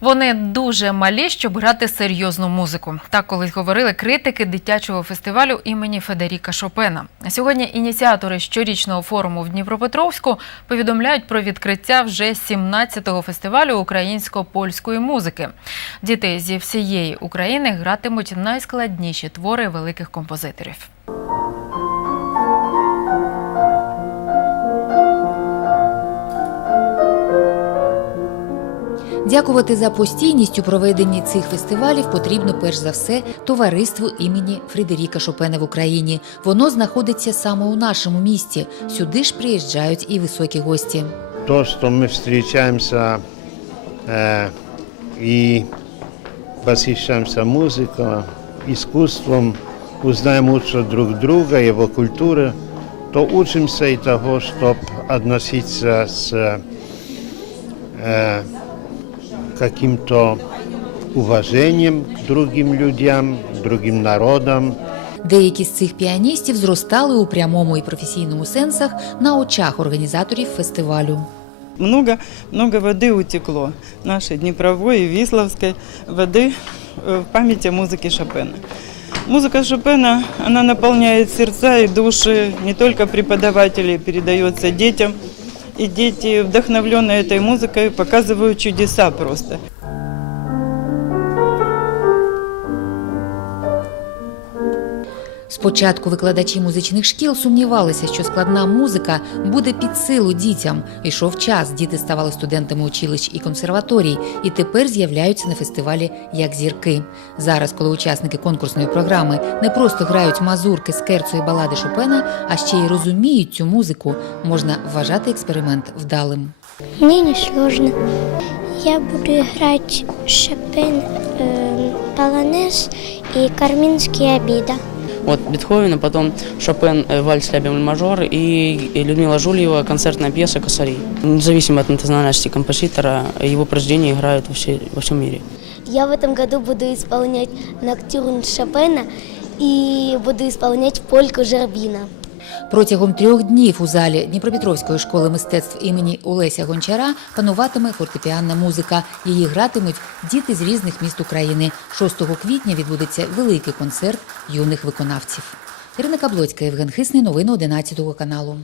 Вони дуже малі, щоб грати серйозну музику. Так колись говорили критики дитячого фестивалю імені Федеріка Шопена. Сьогодні ініціатори щорічного форуму в Дніпропетровську повідомляють про відкриття вже 17-го фестивалю українсько-польської музики. Діти зі всієї України гратимуть найскладніші твори великих композиторів. Дякувати за постійність у проведенні цих фестивалів потрібно перш за все товариству імені Фредеріка Шопена в Україні. Воно знаходиться саме у нашому місті. Сюди ж приїжджають і високі гості. то, что мы встречаемся э, и восхищаемся музыкой, искусством, узнаем лучше друг друга, его культуры, то учимся и того, чтобы относиться с э, каким-то уважением к другим людям, другим народам. Деякі з цих піаністів зростали у прямому і професійному сенсах на очах організаторів фестивалю. Много, много воды утекло, нашей Днепровой и Висловской воды э, в память о музыке Шопена. Музыка Шопена, она наполняет сердца и души не только преподавателей, передается детям. И дети, вдохновленные этой музыкой, показывают чудеса просто. Спочатку викладачі музичних шкіл сумнівалися, що складна музика буде під силу дітям. Ішов час, діти ставали студентами училищ і консерваторій, і тепер з'являються на фестивалі як зірки. Зараз, коли учасники конкурсної програми не просто грають мазурки, скерцо і балади Шопена, а ще й розуміють цю музику, можна вважати експеримент вдалим. Мне не сложно. Я буду играть Шопен, полонез и карминские обида. Вот Бетховен, а потом Шопен, э, вальс ля мажор и Людмила Жульева, концертная пьеса «Косари». Независимо от национальности композитора, его произведения играют во, все, во всем мире. Я в этом году буду исполнять ноктюрн Шопена и буду исполнять польку Жербина. Протягом трьох днів у залі Дніпропетровської школи мистецтв імені Олеся Гончара пануватиме фортепіанна музика. Її гратимуть діти з різних міст України. 6 квітня відбудеться великий концерт юних виконавців. Ірина Каблоцька, Євген Хисний. Новини 11 каналу.